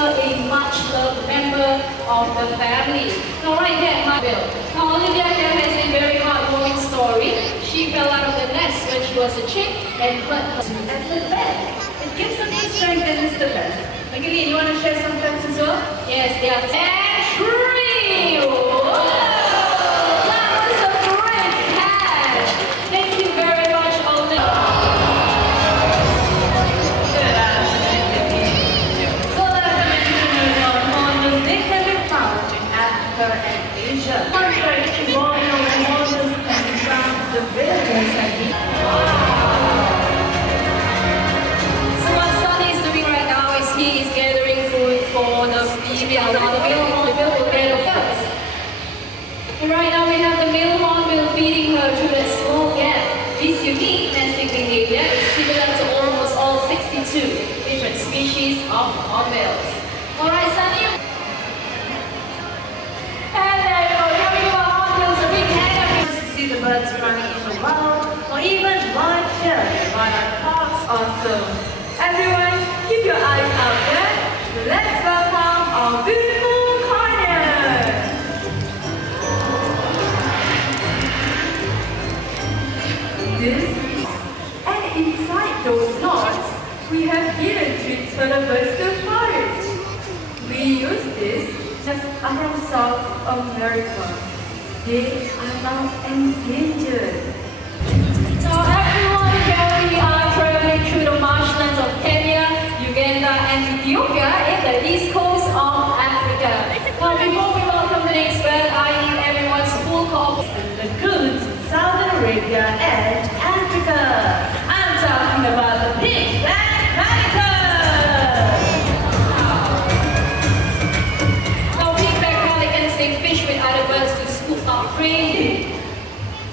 her a much-loved member of the family. Now right here, Bill. Now Olivia here has a very heartwarming story. She fell out of the nest when she was a chick and hurt her at the bed. It gives them the strength and is the best. Magdalene, you want to share some facts as well? Yes, they are 10 trillion! That was a great catch! Thank you very much, Olivia. Solar dimensional hormones, they can be found in Africa and Asia. Contrary to royal hormones can be found the villages and he is gathering food for the female. Now the male hornbill will gather first. And right now we have the male hornbill feeding her through a small gap. This unique nesting behavior is similar to almost all 62 different species of hornbills. Alright, Sunny? Hello, here we go, hornbills, a big hand to see the birds running in the wild, or even right here while our parks are sown. Everyone, keep your eyes out there. Let's welcome our beautiful corner. And inside those knots, we have hidden treats for the birds to forage. We use this just around South America. They are now endangered. So everyone, here we are traveling through the marshlands of Kenya, Uganda and Ethiopia in the east coast of Africa. Now before we welcome the next bird, I need everyone's full cooperation. The goods in Southern Arabia and Africa. I'm talking about the pig-back pelican. Now pig-back pelicans they fish with other birds to scoop up prey.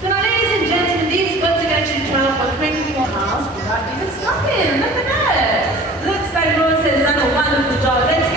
So now ladies and gentlemen, these birds can actually travel for 24 miles without even stopping. Look at that. Looks like Rose has done a wonderful job. Let's